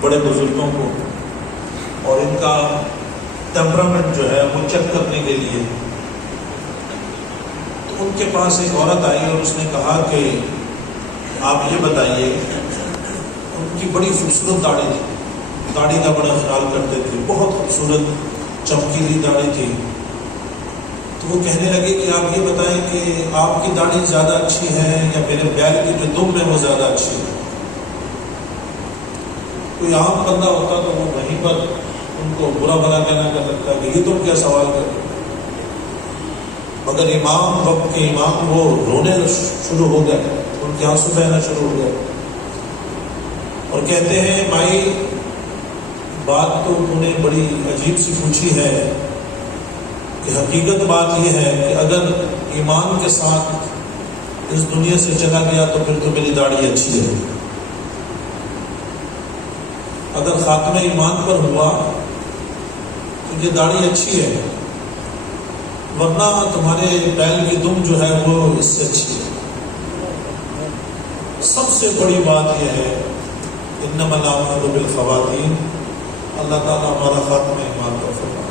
بڑے بزرگوں کو اور ان کا ٹیمپرامنٹ جو ہے وہ چیک کرنے کے لیے، تو ان کے پاس ایک عورت آئی اور اس نے کہا کہ آپ یہ بتائیے، ان کی بڑی خوبصورت داڑھی تھی، داڑھی کا بڑا خیال کرتے تھے، بہت خوبصورت چمکیلی داڑھی تھی. تو وہ کہنے لگے کہ آپ یہ بتائیں کہ آپ کی داڑھی زیادہ اچھی ہے یا میرے بیل کی جو دم ہے وہ زیادہ اچھی ہے. کوئی عام بندہ ہوتا تو وہ وہیں پر ان کو برا بھلا کہنا کر سکتا کہ یہ تم کیا سوال کر رہے. مگر امام، وقت کے امام، وہ رونے شروع ہو گئے، ان کے آنسو بہنا شروع ہو گئے اور کہتے ہیں بھائی بات تو انہوں نے بڑی عجیب سی پوچھی ہے کہ حقیقت بات یہ ہے کہ اگر ایمان کے ساتھ اس دنیا سے چلا گیا تو پھر تو میری داڑھی اچھی ہے، اگر خاتمہ ایمان پر ہوا تو یہ داڑھی اچھی ہے، ورنہ تمہارے بیل کی دم جو ہے وہ اس سے اچھی ہے. سب سے بڑی بات یہ ہے انما الاعمال بالخواتیم. اللہ تعالیٰ ہمارا خاتمہ ایمان پر فرمائے.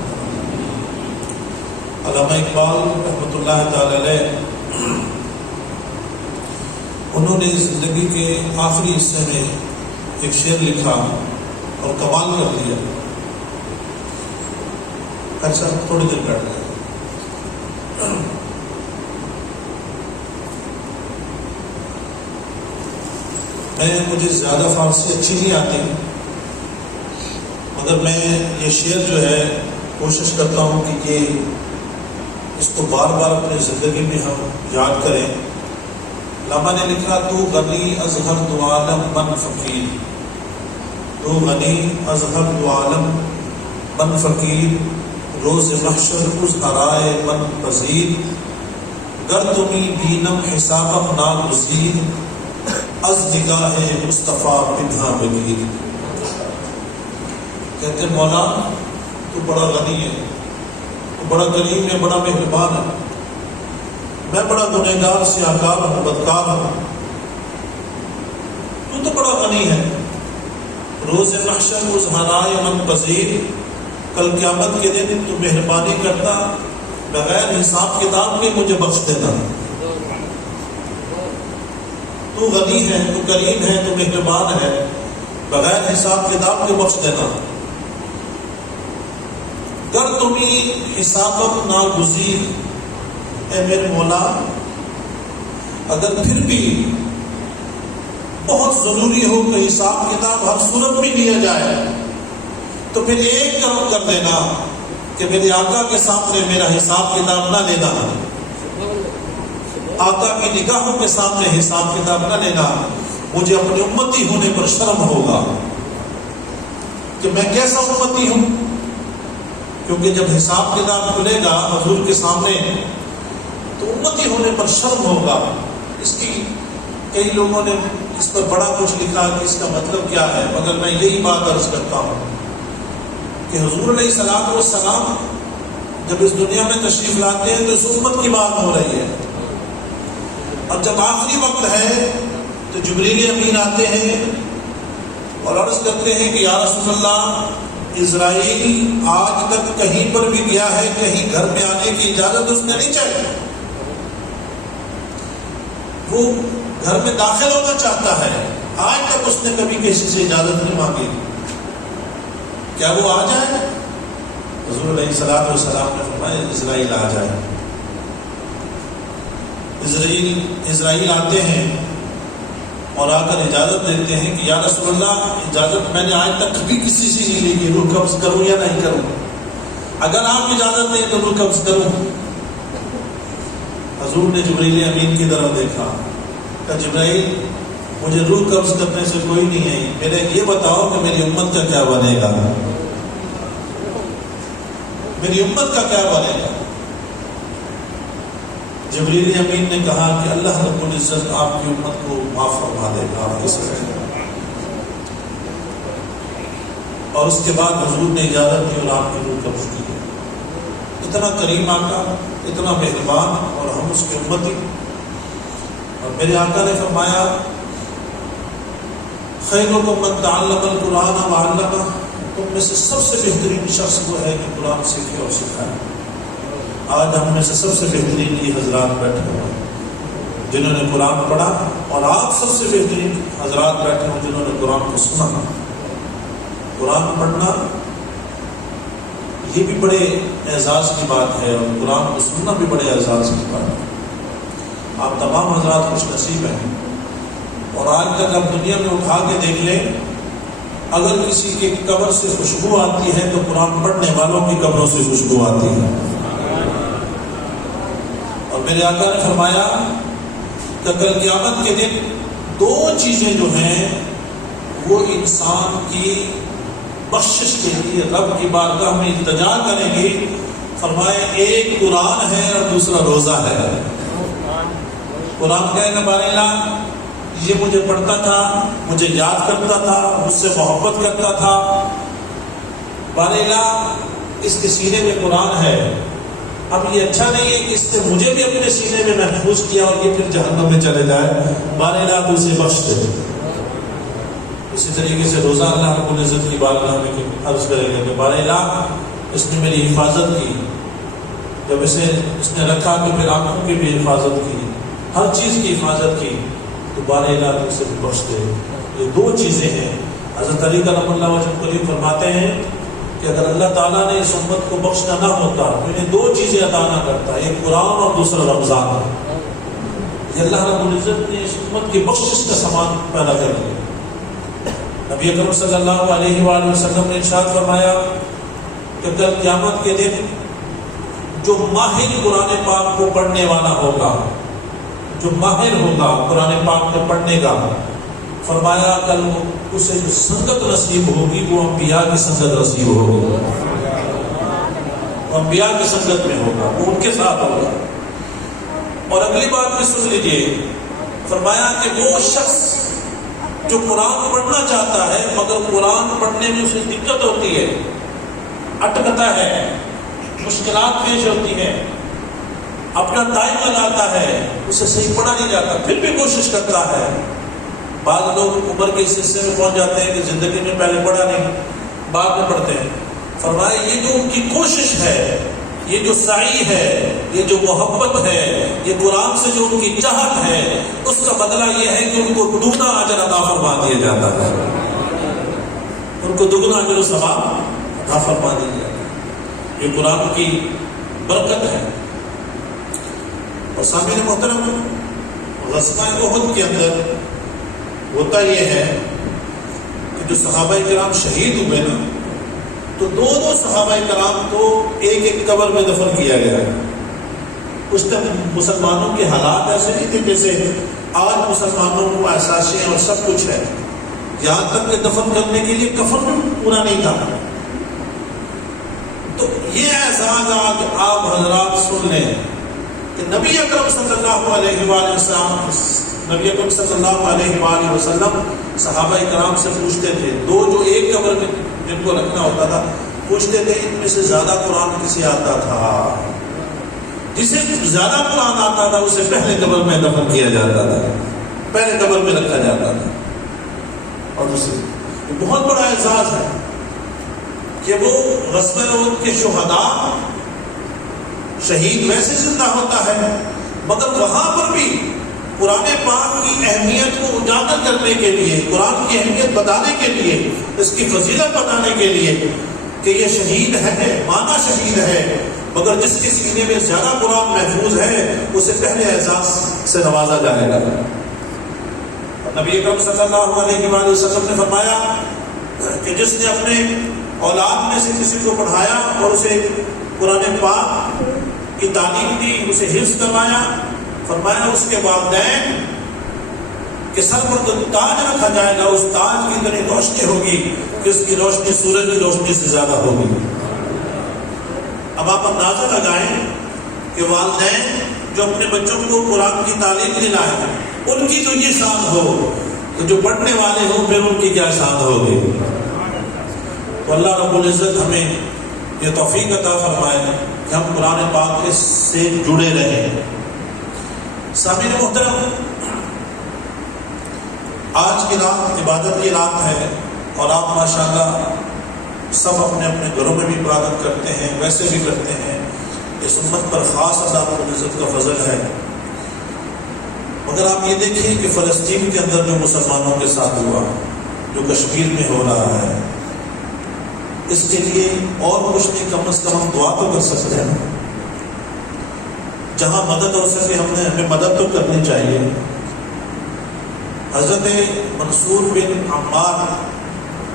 علامہ اقبال رحمۃ اللہ تعالی علیہ، انہوں نے زندگی کے آخری حصے میں ایک شعر لکھا اور کمال کر دیا. ایسا تھوڑی دیر بیٹھ گئے. مجھے زیادہ فارسی اچھی نہیں آتی، مگر میں یہ شعر جو ہے کوشش کرتا ہوں کہ یہ اس کو بار بار اپنی زندگی میں ہم یاد کریں. علامہ نے لکھا تو غنی از ہر دو عالم من فقیر، تو غنی از ہر دو عالم من فقیر، روز محشر از ارائے من پذیر، گر تمی بینم حسابم ناگزیر، از نگاہ مصطفیٰ بنہا بگیر. کہتے ہیں مولا تو بڑا غنی ہے، تو بڑا کریم ہے، بڑا مہربان ہے، میں بڑا گنہگار سیاہکار ہوں، بدکار ہوں، تو بڑا غنی ہے. روز محشر اس ہرائے من پذیر، کل قیامت کے دن تو مہربانی کرتا بغیر حساب کتاب کے مجھے بخش دینا. تو غنی ہے، تو کریم ہے، تو مہربان ہے، بغیر حساب کتاب کے بخش دینا. گر تمہیں حسابم ناگزیر، اے میرے مولا اگر پھر بھی بہت ضروری ہو کہ حساب کتاب ہر صورت میں لیا جائے تو پھر ایک کرم کر دینا کہ میرے آقا کے سامنے میرا حساب کتاب نہ لینا، آقا کی نگاہوں کے سامنے حساب کتاب نہ لینا. مجھے اپنی امتی ہونے پر شرم ہوگا کہ میں کیسا امتی ہوں، کیونکہ جب حساب کتاب کھلے گا حضور کے سامنے تو امتی ہونے پر شرم ہوگا. اس کی کئی لوگوں نے اس پر بڑا کچھ لکھا کہ اس کا مطلب کیا ہے، مگر میں یہی بات عرض کرتا ہوں کہ حضور علیہ الصلوۃ والسلام جب اس دنیا میں تشریف لاتے ہیں تو اس امت کی بات ہو رہی ہے، اور جب آخری وقت ہے تو جبریل امین آتے ہیں اور عرض کرتے ہیں کہ یا رسول اللہ، اسرائیل آج تک کہیں پر بھی گیا ہے، کہیں گھر میں آنے کی اجازت اس نے نہیں چاہی، وہ گھر میں داخل ہونا چاہتا ہے، آج تک اس نے کبھی کسی سے اجازت نہیں مانگی، کیا وہ آ جائے؟ حضور علیہ الصلوۃ والسلام نے فرمایا اسرائیل آ جائے. اسرائیل آتے ہیں اور آ کر اجازت دیتے ہیں کہ یا رسول اللہ، اجازت میں نے آج تک کبھی کسی سے نہیں لی کہ روح قبض کروں یا نہیں کروں، اگر آپ اجازت دیں تو روح قبض کروں. حضور نے جبریل امین کی طرف دیکھا، کہ جبرائیل مجھے روح قبض کرنے سے کوئی نہیں ہے، میرے یہ بتاؤ کہ میری امت کا کیا بنے گا، میری امت کا کیا بنے گا. جبریل امین نے کہا کہ اللہ رب العزت آپ کی امت کو معاف فرما دے گا، آپ کی سزا. اور اس کے بعد حضور نے اجازت دی اور آپ کی روح قبض کی. اتنا کریم آقا، اتنا مہربان، اور ہم اس کی امتی. اور میرے آقا نے فرمایا خیرکم من تعلم القرآن وعلمہ، تم میں سے سب سے بہترین شخص وہ ہے کہ قرآن سیکھے اور سکھائے۔ آج ہم میں سے سب سے بہترین یہ حضرات بیٹھے ہیں جنہوں نے قرآن پڑھا، اور آپ سب سے بہترین حضرات بیٹھے ہیں جنہوں نے قرآن کو سنا۔ قرآن پڑھنا یہ بھی بڑے اعزاز کی بات ہے، اور قرآن کو سننا بھی بڑے اعزاز کی بات ہے۔ آپ تمام حضرات خوش نصیب ہیں، اور آج تک آپ دنیا میں اٹھا کے دیکھ لیں، اگر کسی کے قبر سے خوشبو آتی ہے تو قرآن پڑھنے والوں کی قبروں سے خوشبو آتی ہے۔ اور میرے آقا نے فرمایا کہ کل قیامت کے دن دو چیزیں جو ہیں وہ انسان کی بخشش کے لیے رب کی بارگاہ میں التجا کریں گے۔ فرمایا ایک قرآن ہے اور دوسرا روزہ ہے۔ قرآن کہے گا بارے اللہ یہ مجھے پڑھتا تھا، مجھے یاد کرتا تھا، مجھ سے محبت کرتا تھا، بارے اللہ اس کے سینے میں قرآن ہے، اب یہ اچھا نہیں ہے کہ اس نے مجھے بھی اپنے سینے میں محفوظ کیا اور یہ پھر جہنم میں چلے جائے، بارے اللہ تو اسے بخش دے۔ اسی طریقے سے روزہ اللہ رب العزت کی بارگاہ میں عرض کرے گا کہ بارے اللہ اس نے میری حفاظت کی، جب اس نے رکھا تو پھر آنکھوں کی بھی حفاظت کی، ہر چیز کی حفاظت کی، تو بارے اللہ تو اسے بھی بخش دے۔ یہ دو چیزیں ہیں۔ حضرت علی کرم اللہ وجہ کریم فرماتے ہیں کہ اگر اللہ تعالیٰ نے اس امت کو بخشنا نہ ہوتا تو انہیں دو چیزیں عطا نہ کرتا، ایک قرآن اور دوسرا رمضان۔ یہ اللہ رب العزت نے اس امت کی بخشش کا سامان پیدا کر دیا۔ نبی اکرم صلی اللہ علیہ وآلہ وسلم نے ارشاد فرمایا کہ کل قیامت کے دن جو ماہر قرآن پاک کو پڑھنے والا ہوگا، جو ماہر ہوگا قرآن پاک میں پڑھنے کا، فرمایا کل اسے جو سنگت نصیب ہوگی وہ انبیاء کی سنگت نصیب ہوگی، وہ انبیاء کی سنگت میں ہوگا، وہ ان کے ساتھ ہوگا۔ اور اگلی بات بھی سن لیجئے، فرمایا کہ وہ شخص جو قرآن پڑھنا چاہتا ہے مگر قرآن پڑھنے میں اسے دقت ہوتی ہے، اٹکتا ہے، مشکلات پیش ہوتی ہیں، اپنا ٹائم لگاتا ہے، اسے صحیح پڑھا نہیں جاتا، پھر بھی کوشش کرتا ہے۔ بعض لوگ عمر کے اس حصے میں پہنچ جاتے ہیں کہ زندگی میں پہلے پڑھا نہیں، بعد میں پڑھتے ہیں۔ فرمایا یہ جو ان کی کوشش ہے، یہ جو سعی ہے، یہ جو محبت ہے، یہ قرآن سے جو ان کی چاہت ہے، اس کا بدلہ یہ ہے کہ ان کو دگنا اجر عطا فرما دیا جاتا ہے، ان کو دگنا اجر و ثواب عطا فرما دیا جاتا ہے۔ یہ قرآن کی برکت ہے۔ اور سامعین محترم، غزوہ احد کے اندر ہوتا یہ ہے کہ جو صحابہ کرام شہید ہوئے نا، تو دونوں صحابہ کرام کو ایک ایک قبر میں دفن کیا گیا۔ اس تک مسلمانوں کے حالات ایسے نہیں تھے جیسے آج مسلمانوں کو احساسیں اور سب کچھ ہے، یہاں تک کہ دفن کرنے کے لیے کفن بھی پورا نہیں تھا۔ تو یہ احساس آج آپ حضرات سن لیں کہ نبی اکرم صلی اللہ علیہ وآلہ وسلم، نبی اکرم صلی اللہ علیہ وآلہ وسلم صحابہ کرام سے پوچھتے تھے، دو جو ایک قبر میں جن کو رکھنا ہوتا تھا، پوچھتے تھے ان میں سے زیادہ قرآن کسے آتا تھا؟ جسے زیادہ قرآن آتا تھا اسے پہلے قبر میں دفن کیا جاتا تھا، پہلے قبر میں رکھا جاتا تھا۔ اور دوسری یہ بہت بڑا اعزاز ہے کہ وہ غزوہ احد کے شہداء، شہید ویسے زندہ ہوتا ہے مگر وہاں پر بھی قرآن پاک کی اہمیت کو اجاگر کرنے کے لیے، قرآن کی اہمیت بتانے کے لیے، اس کی فضیلت بتانے کے لیے کہ یہ شہید ہے، مانا شہید ہے، مگر جس کے سینے میں زیادہ قرآن محفوظ ہے اسے پہلے اعزاز سے نوازا جائے گا۔ نبی اکرم صلی اللہ علیہ وآلہ وسلم نے فرمایا کہ جس نے اپنے اولاد میں سے کسی کو پڑھایا اور اسے قرآن پاک کی تعلیم دی، اسے حفظ کروایا، فرمایا اس کے والدین کہ سر پر جو تاج رکھا جائے گا اس تاج کی اتنی روشنی ہوگی کہ اس کی روشنی سورج کی روشنی سے زیادہ ہوگی۔ اب آپ اندازہ لگائیں کہ والدین جو اپنے بچوں کو قرآن کی تعلیم دلائیں، ان کی تو یہ شان ہو، تو جو پڑھنے والے ہوں پھر ان کی کیا شان ہوگی۔ تو اللہ رب العزت ہمیں یہ توفیق عطا فرمائے کہ ہم قرآن پاک سے جڑے رہیں۔ سامعین محترم، آج کی رات عبادت کی رات ہے اور آپ ماشاءاللہ سب اپنے اپنے گھروں میں بھی عبادت کرتے ہیں، ویسے بھی کرتے ہیں، اس امت پر خاص اللہ رب العزت کا فضل ہے۔ مگر آپ یہ دیکھیں کہ فلسطین کے اندر جو مسلمانوں کے ساتھ ہوا، جو کشمیر میں ہو رہا ہے، اس کے لیے اور کچھ نہیں، کم از کم ہم دعا تو کر سکتے ہیں۔ جہاں مدد ہو سکے ہمیں مدد تو کرنی چاہیے۔ حضرت منصور بن عمار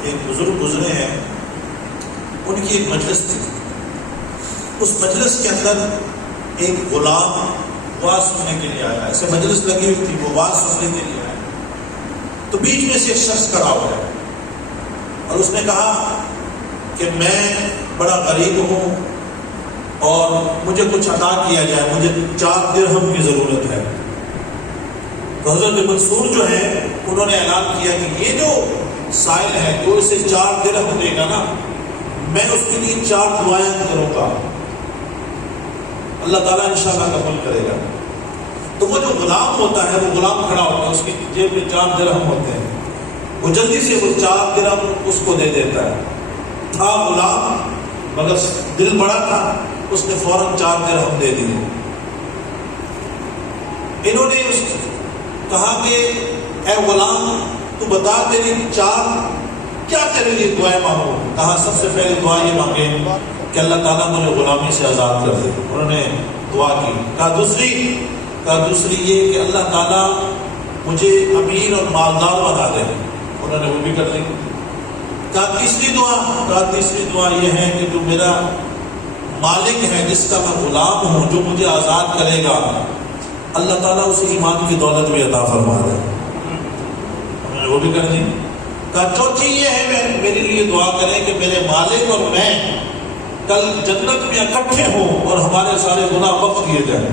ایک بزرگ گزرے ہیں، ان کی ایک مجلس تھی، اس مجلس کے اندر ایک غلام واز سننے کے لیے آیا، ایسے مجلس لگی ہوئی تھی، وہ واز سننے کے لیے آیا، تو بیچ میں سے ایک شخص کھڑا ہو گیا اور اس نے کہا کہ میں بڑا غریب ہوں اور مجھے کچھ عطا کیا جائے، مجھے 4 درہم کی ضرورت ہے۔ تو حضرت منصور جو ہے انہوں نے اعلان کیا کہ یہ جو سائل ہے جو اسے 4 درہم دے گا نا، میں اس کے لیے 4 دعائیں کروں گا، اللہ تعالیٰ انشاءاللہ قبول کرے گا۔ تو وہ جو غلام ہوتا ہے، وہ غلام کھڑا ہوتا ہے، اس کی جیب میں 4 درہم ہوتے ہیں، وہ جلدی سے وہ 4 درہم اس کو دے دیتا ہے۔ تھا غلام مگر دل بڑا تھا، اس نے فوراً 4 درہم دے دیے۔ انہوں نے اس کہا کہ اے غلام تو بتا تیری 4 کیا تیرے لیے دعائیں مانگو؟ کہا سب سے پہلے دعا یہ مانگے کہ اللہ تعالیٰ مجھے غلامی سے آزاد کر دے، انہوں نے دعا کی۔ کہا دوسری یہ کہ اللہ تعالیٰ مجھے امیر اور مالدار بنا دے، انہوں نے وہ بھی کر لی۔ کہا تیسری دعا یہ ہے کہ جو میرا مالک ہے جس کا میں غلام ہوں، جو مجھے آزاد کرے گا، اللہ تعالیٰ اسے ایمان کی دولت بھی عطا فرما دے، انہوں نے وہ بھی کر لی۔ کہا چوتھی یہ ہے میرے لیے دعا کریں کہ میرے مالک اور میں کل جنت میں اکٹھے ہوں اور ہمارے سارے گناہ معاف کیے جائیں۔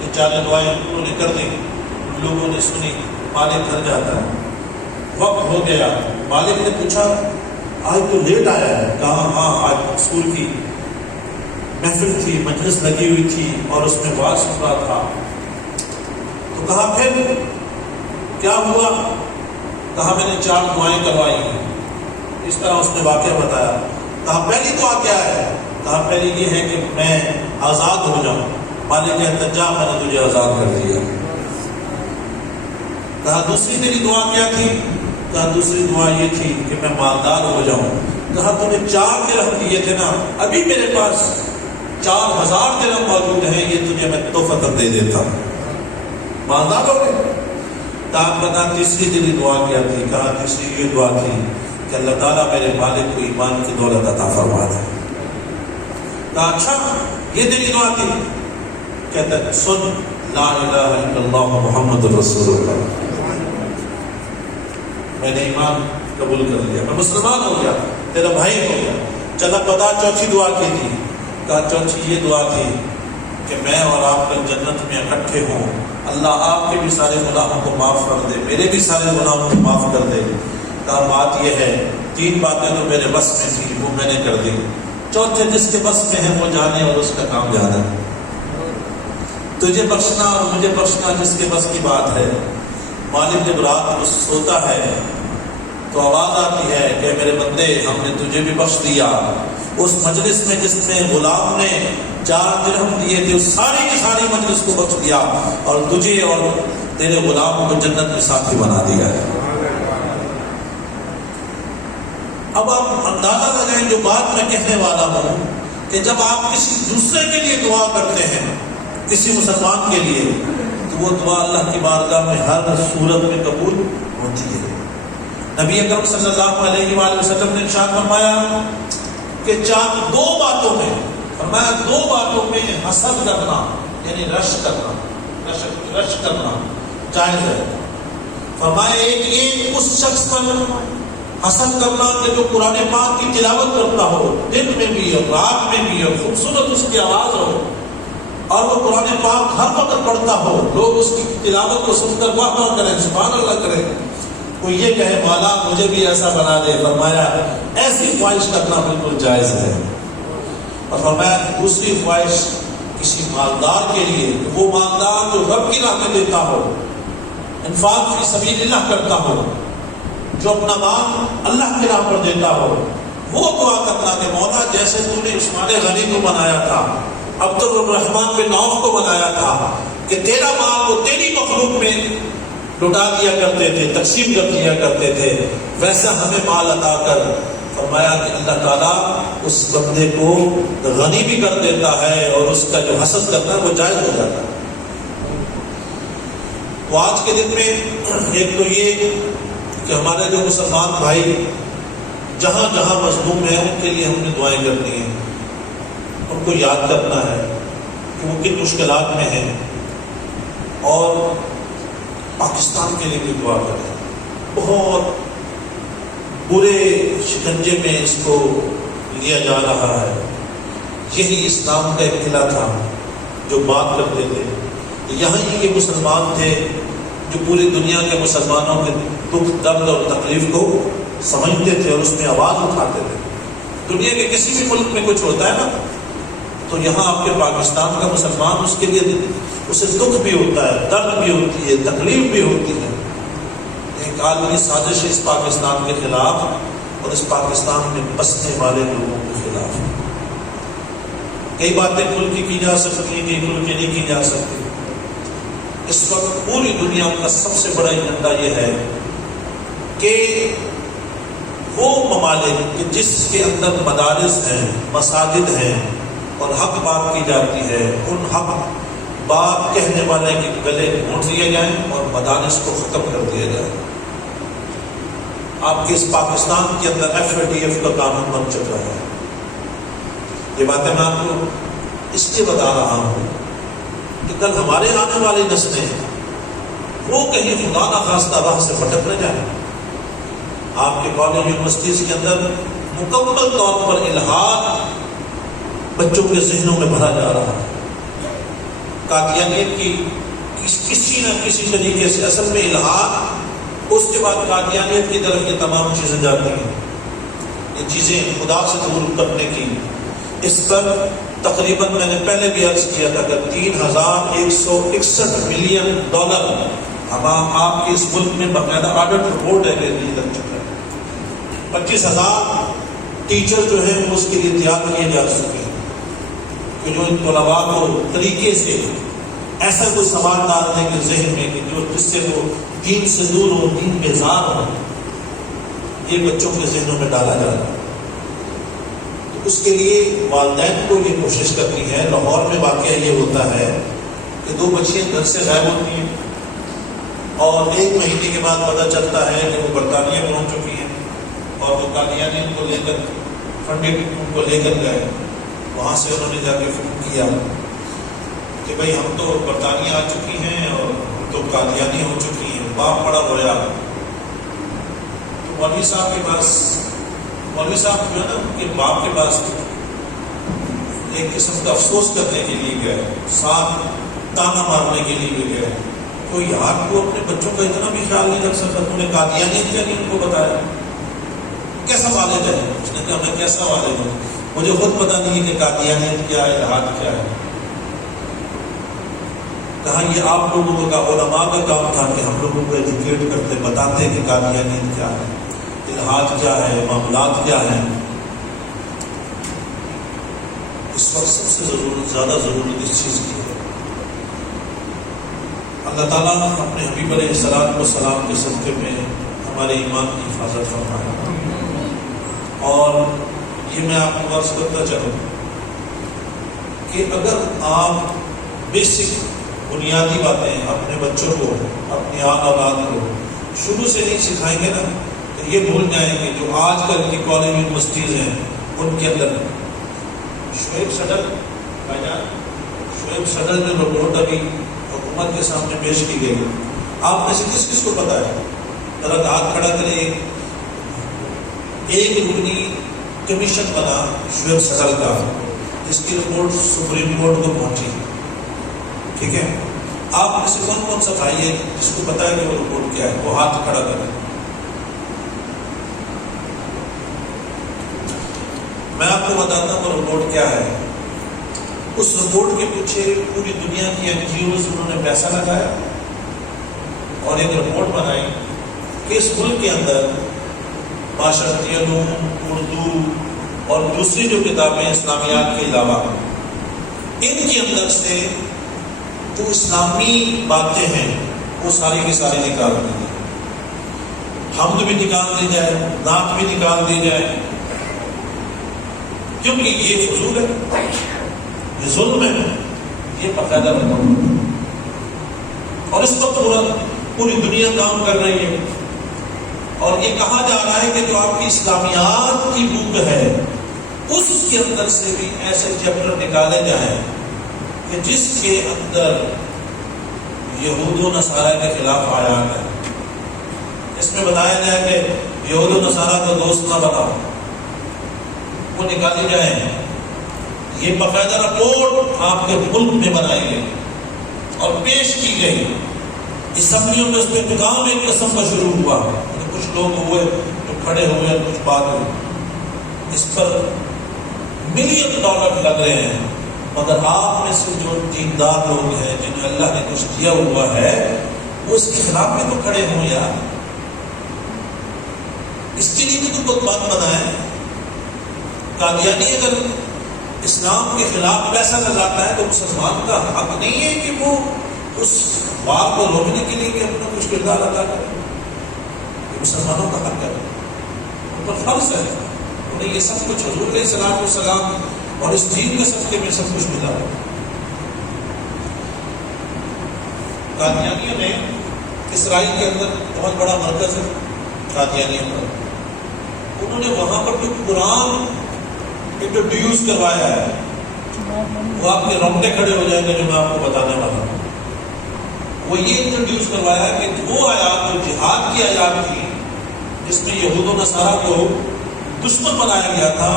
یہ 4 دعائیں انہوں نے کر دی، لوگوں نے سنی۔ مالک گھر جاتا ہے، وقت ہو گیا، مالک نے پوچھا آج تو لیٹ آیا ہے؟ کہا ہاں آج اسکول کی محفل تھی، مجلس لگی ہوئی تھی اور اس میں واز سن رہا تھا۔ تو کہا پھر کیا ہوا؟ کہا میں نے 4 دعائیں کروائی ہیں، اس طرح اس نے واقعہ بتایا۔ کہا پہلی دعا کیا ہے؟ کہا پہلی یہ ہے کہ میں آزاد ہو جاؤں۔ مالک کہتا جا میں نے تجھے آزاد کر دیا۔ کہا دوسری تیری دعا کیا تھی؟ کہا دوسری دعا یہ تھی کہ میں مالدار ہو جاؤں۔ کہا تو نے 4 درہم دیے تھے نا، ابھی میرے پاس 4000 درہم موجود ہیں، یہ تجھے میں تحفہ کر دے دیتا ہوں، مالدار ہو گئے۔ کہا بتا تیسری تیری دعا کیا تھی؟ کہا تیسری یہ دعا تھی کہ اللہ تعالیٰ میرے مالک کو ایمان کی دولت عطا فرما دے۔ کہا اچھا یہ تیری دعا تھی؟ کہتا ہے سن لا الہ الا اللہ محمد رسول اللہ، میں نے ایمان قبول کر لیا، میں مسلمان ہو گیا، تیرا بھائی ہو گیا۔ چلا بتا چوتھی دعا کی تھی؟ کہا چوتھی یہ دعا تھی کہ میں اور آپ کل جنت میں اکٹھے ہوں، اللہ آپ کے بھی سارے گناہوں کو معاف کر دے، میرے بھی سارے گناہوں کو معاف کر دے۔ کہا بات یہ ہے 3 باتیں تو میرے بس میں تھی وہ میں نے کر دی، چوتھے جس کے بس میں ہے وہ جانے اور اس کا کام جانا، تجھے بخشنا اور مجھے بخشنا جس کے بس کی بات ہے۔ مالک جب رات کو سوتا ہے تو آواز آتی ہے کہ میرے بندے ہم نے تجھے بھی بخش دیا۔ اس مجلس میں جس میں غلام نے 4 درہم دیے تھے، اس ساری کی ساری مجلس کو بخش دیا اور تجھے اور تیرے غلام کو جنت میں ساتھی بنا دیا ہے۔ اب آپ اندازہ لگائیں جو بات میں کہنے والا ہوں کہ جب آپ کسی دوسرے کے لیے دعا کرتے ہیں، کسی مسلمان کے لیے، تو وہ دعا اللہ کی بارگاہ میں ہر صورت میں قبول ہوتی ہے۔ نبی اکرم صلی اللہ علیہ وآلہ وسلم نے ارشاد فرمایا کہ 2 باتوں میں، فرمایا 2 باتوں میں حسد کرنا یعنی رش کرنا جائز ہے۔ فرمایا ایک یہ اس شخص پر حسد کرنا کہ جو قرآن پاک کی تلاوت کرتا ہو، دن میں بھی اور رات میں بھی، اور خوبصورت اس کی آواز ہو، اور وہ قرآن پاک ہر وقت پڑھتا ہو، لوگ اس کی تلاوت کو سن کر واہ واہ کریں، سبحان اللہ کریں، کوئی یہ کہے مولا مجھے بھی ایسا بنا دے۔ فرمایا ایسی خواہش کرنا بالکل جائز ہے۔ اور فرمایا دوسری خواہش کسی مالدار کے لیے، وہ مالدار جو رب کی راہ میں دیتا ہو، انفاق فی سبیل اللہ کرتا ہو، جو اپنا مال اللہ کی راہ پر دیتا ہو، وہ دعا کرنا کہ مولا جیسے تو نے عثمان غنی کو بنایا تھا، عبد الرحمن بن عوف کو بنایا تھا کہ تیرا مال وہ تیری مخلوق میں لٹا دیا کرتے تھے، تقسیم کر دیا کرتے تھے، ویسا ہمیں مال عطا کر۔ فرمایا کہ اللہ تعالیٰ اس بندے کو غنی بھی کر دیتا ہے اور اس کا جو حسد کرنا ہے وہ جائز ہو جاتا ہے۔ تو آج کے دن میں ایک تو یہ کہ ہمارے جو مسلمان بھائی جہاں جہاں مظلوم ہیں ان کے لیے ہم نے دعائیں کرنی ہیں، ان کو یاد کرنا ہے کہ وہ کن مشکلات میں ہیں، اور پاکستان کے لیے بھی دعا کریں۔ بہت برے شکنجے میں اس کو لیا جا رہا ہے۔ یہی اسلام کا ایک قلعہ تھا جو بات کرتے تھے، یہاں ہی کے مسلمان تھے جو پوری دنیا کے مسلمانوں کے دکھ درد اور تکلیف کو سمجھتے تھے اور اس میں آواز اٹھاتے تھے۔ دنیا کے کسی بھی ملک میں کچھ ہوتا ہے نا تو یہاں آپ کے پاکستان کا مسلمان اس کے لیے اسے دکھ بھی ہوتا ہے، درد بھی ہوتی ہے، تکلیف بھی ہوتی ہے۔ ایک عالمی سازش ہے اس پاکستان کے خلاف اور اس پاکستان میں بسنے والے لوگوں کے خلاف۔ کئی باتیں کھل کی جا سکتی ہیں، کئی کھل کے نہیں کی جا سکتی۔ اس وقت پوری دنیا کا سب سے بڑا ایجنڈا یہ ہے کہ وہ ممالک کہ جس کے اندر مدارس ہیں، مساجد ہیں اور حق بات کی جاتی ہے، ان حق بات کہنے والے کے گلے گھونٹ دیے جائیں اور مدارس کو ختم کر دیا جائے۔ آپ کے اس پاکستان کے اندر FATF کا قانون بن چکا ہے۔ یہ باتیں میں آپ کو اس لیے بتا رہا ہوں کہ کل ہمارے آنے والی نسلیں وہ کہیں خدا نخواستہ راہ سے بھٹک نہ جائیں۔ آپ کے کالج یونیورسٹیز کے اندر مکمل طور پر الحاد بچوں کے ذہنوں میں بھرا جا رہا ہے۔ قادیانیت کی کسی نہ کسی طریقے سے اصل میں الحاد، اس کے بعد قادیانیت کی طرف یہ تمام چیزیں جاتی ہیں۔ یہ چیزیں خدا سے دور کرنے کی، اس پر تقریباً میں نے پہلے بھی عرض کیا تھا کہ $3,161 ملین آپ کے اس ملک میں باقاعدہ آڈٹ رپورٹ ہے کہ نہیں لگ چکا ہے۔ 25,000 ٹیچر جو ہیں وہ اس کے لیے تیار کیے جا چکے ہیں کہ جو ان طلباء کو طریقے سے ایسا کوئی سوال ڈالنے کے ذہن میں کہ جس سے وہ دین سے دور ہو، دین بیزار ہو، یہ بچوں کے ذہنوں میں ڈالا جا رہا ہے۔ تو اس کے لیے والدین کو یہ کوشش کرنی ہے۔ لاہور میں واقعہ یہ ہوتا ہے کہ 2 بچیاں گھر سے غائب ہوتی ہیں اور 1 مہینے کے بعد پتہ چلتا ہے کہ وہ برطانیہ پہنچ چکی ہیں، اور وہ قادیانی ان کو لے کر پنڈت ان کو لے کر گئے۔ وہاں سے انہوں نے جا کے فون کیا کہ بھائی ہم تو برطانیہ آ چکی ہیں اور ہم تو قادیانی ہو چکی ہیں۔ باپ بڑا رویا۔ تو مولوی صاحب کے پاس، مولوی صاحب جو ہے نا ان کے باپ کے پاس ایک قسم کا افسوس کرنے کے لیے گئے، ساتھ تانا مارنے کے لیے بھی گئے۔ تو یار کو اپنے بچوں کا اتنا بھی خیال نہیں رکھ سکتا، تو نے قادیانیت کیا نہیں ان کو بتایا؟ کیسا والد ہے؟ اس نے کہا میں کیسا والد ہوں، مجھے خود پتہ نہیں ہے کہ قادیانیت کیا ہے، الحاد کیا ہے۔ کہا یہ آپ لوگوں کا علماء کا کام تھا کہ ہم لوگوں کو ایجوکیٹ کرتے، بتاتے کہ قادیانیت کیا ہے، الحاد کیا ہے، معاملات کیا ہیں۔ اس وقت سب سے زیادہ ضرورت اس چیز کی ہے۔ اللہ تعالیٰ اپنے حبیب علیہ السلام کے صدقے میں ہمارے ایمان کی حفاظت فرمائے۔ اور یہ میں آپ کو عرض کرتا چلوں کہ اگر آپ بیسک بنیادی باتیں اپنے بچوں کو، اپنی اولاد کو شروع سے نہیں سکھائیں گے نا تو یہ بھول جائیں گے جو آج کل کی کالج یونیورسٹیز ہیں ان کے اندر۔ شعیب صدر جو رپورٹ ابھی حکومت کے سامنے پیش کی گئی، آپ میں سے کس کس کو پتا ہے؟ ذرا ہاتھ کھڑا کریں۔ ایک رکنی کمیشن بنا شعیب صدر کا، جس کی رپورٹ سپریم کورٹ کو پہنچی، ٹھیک ہے؟ آپ میں سے کون کون سا بھائی ہے جس کو پتا ہے کہ وہ رپورٹ کیا ہے؟ وہ ہاتھ کھڑا کریں۔ میں آپ کو بتاتا ہوں وہ رپورٹ کیا ہے۔ اس رپورٹ کے پیچھے پوری دنیا کی NGOs انہوں نے پیسہ لگایا اور ایک رپورٹ بنائی کہ اس ملک کے اندر معاشرتی علوم، اردو اور دوسری جو کتابیں اسلامیات کے علاوہ ان کے اندر سے جو اسلامی باتیں ہیں وہ ساری کی ساری نکال دی جائے، حمد بھی نکال دی جائے، نعت بھی نکال دی جائے، کیونکہ یہ فضول ہے، یہ ظلم ہے، یہ باقاعدہ بتاؤ. اور اس وقت پوری دنیا کام کر رہی ہے اور یہ کہا جا رہا ہے کہ جو آپ کی اسلامیات کی بک ہے اس کے اندر سے بھی ایسے چیپٹر نکالے جائیں کہ جس کے اندر یہود و نصارہ کے خلاف آیات ہے. اس میں بتایا جائے کہ یہود و نصارہ کا دوست نہ بناؤ، وہ نکالی جائیں. یہ باقاعدہ رپورٹ آپ کے ملک میں بنائی گئی اور پیش کی گئی. اسمبلیوں میں اس پہ کام ایک قسم کا شروع ہوا، کچھ لوگ ہوئے جو کھڑے ہوئے، کچھ بات ہوئی، اس پر $1 ملین لگ رہے ہیں. مگر آپ میں سے جو دیندار لوگ ہیں جنہیں اللہ نے کچھ دیا ہوا ہے وہ اس کے خلاف بھی تو کھڑے ہوں یار. اس کے لیے بھی تو کوئی بات بنائے. قادیانی اگر اسلام کے خلاف پیسہ لگاتا ہے تو مسلمان کا حق نہیں ہے کہ وہ اس بات کو روکنے کے لیے بھی اپنا کچھ کردار ادا کرے. یہ مسلمانوں کا حق ہے، ان پر فرض ہے. انہیں یہ سب کچھ حضور علیہ الصلوۃ والسلام اور اس دین کے صدقے میں سب کچھ ملا ہے. قادیانیوں نے اسرائیل کے اندر بہت بڑا مرکز ہے قادیانیوں کا، انہوں نے وہاں پر جو قرآن انٹروڈیوس کروایا ہے وہ آپ کے رونگٹے کھڑے ہو جائیں گے جو میں آپ کو بتانے والا ہوں. وہ یہ انٹروڈیوس کروایا کہ وہ آیات جو جہاد کی آیات تھی جس میں یہود و نصارہ کو دشمن بنایا گیا تھا،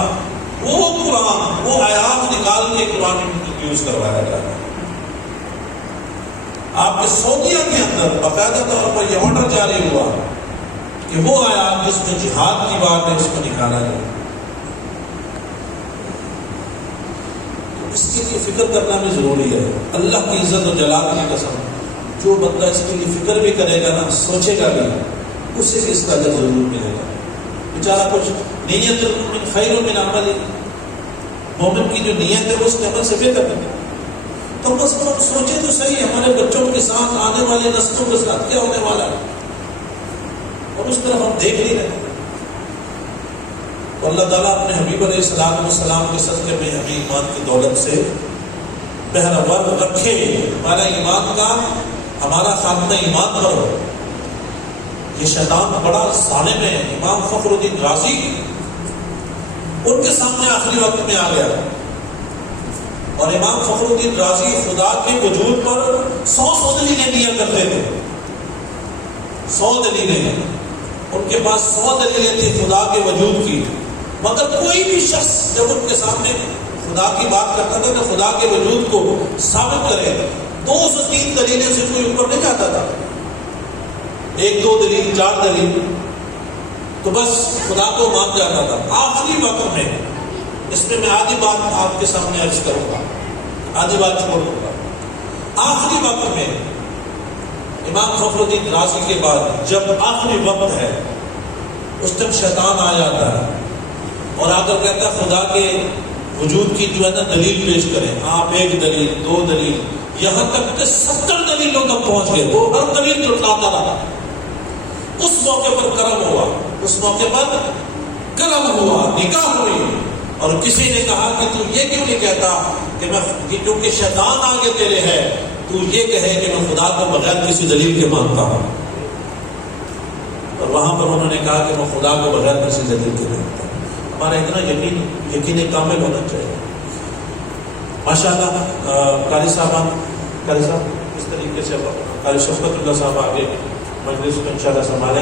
وہ قرآن، وہ آیات نکال کے قرآن انٹروڈیوس کروایا جا رہا ہے. آپ کے سعودیہ کے اندر باقاعدہ طور پر یہ آرڈر جاری ہوا کہ وہ آیات جس میں جہاد کی بات ہے اس کو نکالا جائے. اس کے لیے فکر کرنا بھی ضروری ہے. اللہ کی عزت و جلال کی قسم، جو بندہ اس کے لیے فکر بھی کرے گا نا، سوچے گا بھی، اسے بھی اس کا اجر ضرور ملے گا. بیچارہ کچھ نیت خیر من عمل، مومن کی جو نیت ہے وہ اس کے عمل سے بہتر ہے. تو بس ہم سوچیں تو صحیح ہمارے بچوں کے ساتھ، آنے والے نسلوں کے ساتھ کیا ہونے والا ہے، اور اس طرف ہم دیکھ نہیں رہے. اللہ تعالیٰ اپنے حبیب علیہ السلام کے صدقے میں ہمیں ایمان کی دولت سے بہرور رکھے. ہمارا ایمان کا، ہمارا خاتمہ ایمان پر ہو. یہ شیطان بڑا ظالم ہے. امام فخر الدین رازی ان کے سامنے آخری وقت میں آ گیا اور امام فخر الدین رازی خدا کے وجود پر 100 دلیلیں دیا کرتے تھے. 100 دلیلیں، ان کے پاس 100 دلیلیں تھیں خدا کے وجود کی. مگر کوئی بھی شخص جب ان کے سامنے خدا کی بات کرتا تھا کہ خدا کے وجود کو ثابت کرے، 2 سے 3 دلیلیں سے کوئی اوپر نہیں جاتا تھا. 1 2 دلیل 4 دلیل تو بس خدا کو مان جاتا تھا. آخری وقت میں، اس میں آدھی بات آپ کے سامنے عرض کروں گا، آدھی بات چھوڑ دوں گا. آخری وقت میں امام فخر الدین رازی کے بعد جب آخری وقت ہے اس تک شیطان آ جاتا ہے اور آ کر کہتا ہے خدا کے وجود کی جو ہے نا دلیل پیش کریں. آپ 1 دلیل 2 دلیل یہاں تک کہ 70 دلیلوں تک پہنچ گئے. وہ ہر دلیل جھٹلاتا رہا. اس موقع پر کرم ہوا، اس موقع پر کرم ہوا، نکاح ہوئی. اور کسی نے کہا کہ تو یہ کیوں نہیں کہتا کہ میں، کیونکہ شیطان آگے تیرے ہے، تو یہ کہے کہ میں خدا کو بغیر کسی دلیل کے مانتا ہوں. اور وہاں پر انہوں نے کہا کہ میں خدا کو بغیر کسی دلیل کے مانتا ہوں. ہمارا اتنا یقین کامل ہونا چاہیے. ماشاءاللہ قاری صاحب اس طریقے سے قاری شفقت اللہ صاحب آگے مجلس کو انشاءاللہ سنبھالیں.